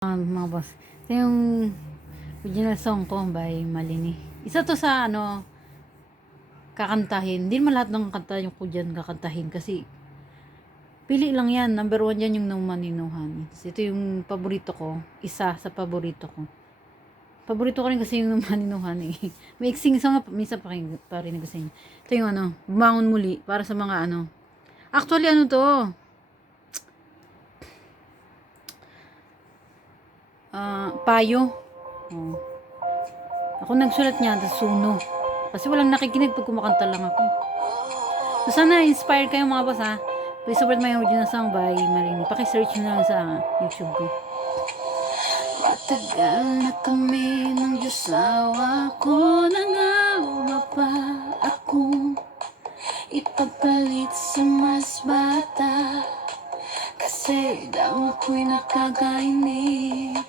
Mga boss. Ito yung original song ko by Malini. Isa to sa kakantahin. Hindi naman lahat ng kanta yung ko dyan kakantahin kasi pili lang yan. Number 1 yan yung No Maninuhan. Ito yung paborito ko. Isa sa paborito ko. Paborito ko rin kasi yung No Maninuhan eh. May iksing song nga, minsan parinig ko sa inyo. Ito yung Bumangon Muli para sa mga Actually to? Payo. Oh. Ako nagsulat niya, tas Suno. Kasi walang nakikinig pag kumakanta lang ako. So sana inspired kayo mga boss ha. Please support my original song by Malini. Paki-search nyo lang sa YouTube ko. Matagal na kami ng Diyosawa ko. Nangawa pa ako ipagpalit sa mas bata. Kasi daw ako'y nakagainip.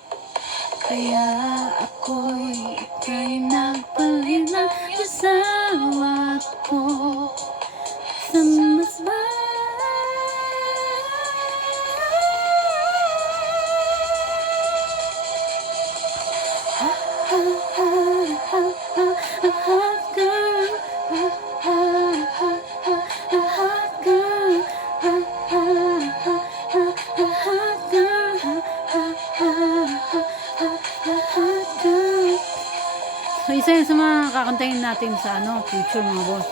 Kaya ako'y ika'y nagpalit ng asawa ko sa mas So, isa yun sa mga kakantayin natin sa future mga boss.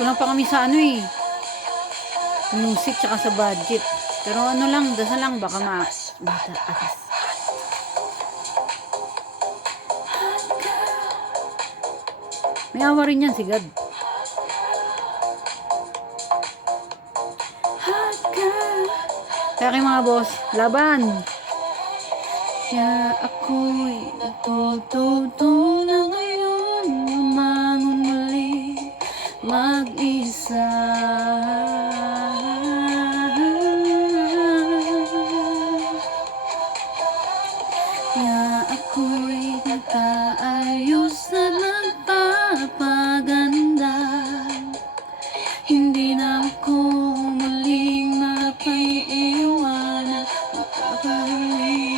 Kulang pa kami sa music tsaka sa budget. Pero lang, dasal lang, baka bata atas. May awa rin yan si God. Kaya kayo mga boss, laban! Kaya ako'y natututo na ngayon bumangon muli mag-isa. Kaya ako'y nagkaayos na nagpapaganda. Hindi na ako muling mapaiiwanan magkakahuli.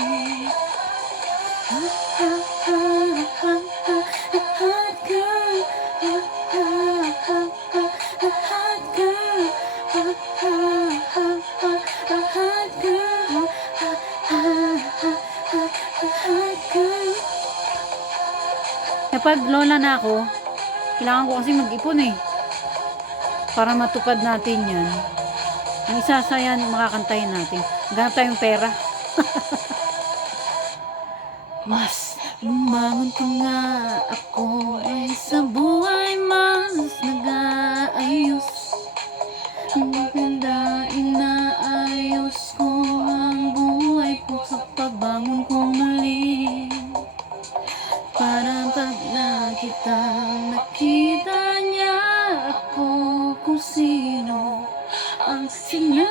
Kapag lola na ako, kailangan ko kasi mag-ipon para matupad natin yan. Ang isa sa yan, makakantahin natin. Ganap tayong pera. Mas bumangon pa nga ako sa buhay mas nag-aayos. Ang maganda inaayos ko ang buhay ko sa pagbangon ko muli. Para pag nakita niya ako kung sino ang sinanya.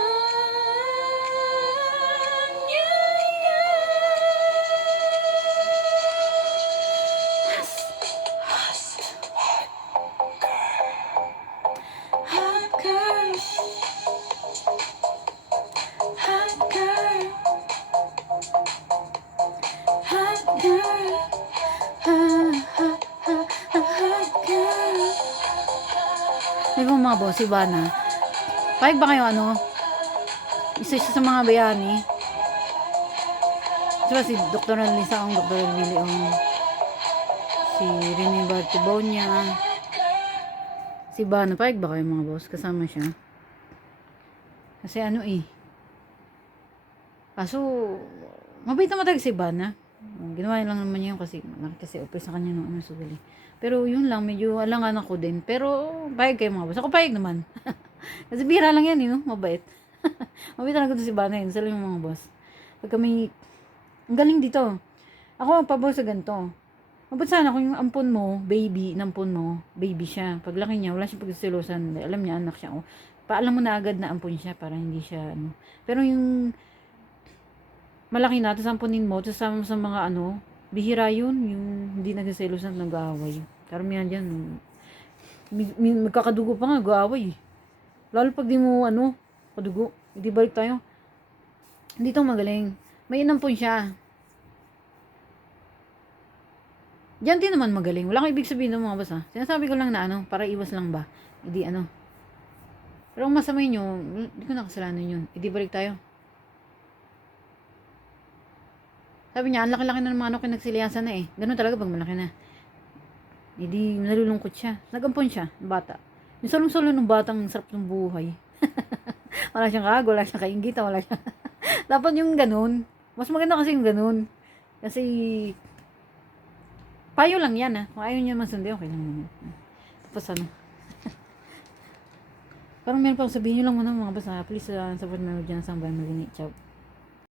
Hot girl, hot girl, hot girl, hot girl. Di ba mga boss, iba na? Pahig ba kayo isa-isa sa mga bayani? Diba si Dr. Lisa ang Dr. Willie si Rene Bartibonia, si Bana. Pahig ba kayo mga boss? Kasama siya. Kasi kaso mabait naman talaga si Bana. Ginawa lang naman niya yun kasi offer sa kanya nung sugali. Pero yun lang, medyo alangan ako din. Pero pahig kayo mga boss. Ako pahig naman. Kasi bihira lang yan mabait. Mabait talaga ito si Bana yun. Sila yung mga boss. Pag kami, ang galing dito. Ako, pabor sa ganito. Mabait sana kung yung ampon mo, nampon mo, baby siya. Paglaki niya, wala siyang pagsilosan. Alam niya, anak siya. Paalam mo na agad na ampon siya para hindi siya, Pero yung malaki na, tapos amponin mo, tapos sa mga bihira yun, yung hindi nagsiselosan at nag-aaway. Karamihan dyan, magkakadugo pa nga, nag-aaway. Lalo pag di mo, kadugo, hindi balik tayo. Hindi to magaling. May inampun siya. Diyan din naman magaling. Wala kang ibig sabihin ng mga boss ha. Sinasabi ko lang na ano, para iwas lang ba. Hindi ano. Pero ang masama nyo, hindi ko nakasalanan yun. Hindi balik tayo. Sabi niya, ang laki-laki na ng mga ano kinagsiliyasan na eh. Ganun talaga pag malaki na. Hindi nalulungkot siya. Nagampon siya, ng bata. Yung salong-salo ng batang sarap ng buhay. Wala siyang kago, wala siyang kainggitan, wala siyang... Dapat yung ganun. Mas maganda kasi yung ganun. Kasi payo lang yan ha. Kung ayaw niya masundi, okay lang naman. Tapos ano. Parang meron pang sabihin nyo lang muna mga basa. Please support me dyan sa bayan malinis. Ciao.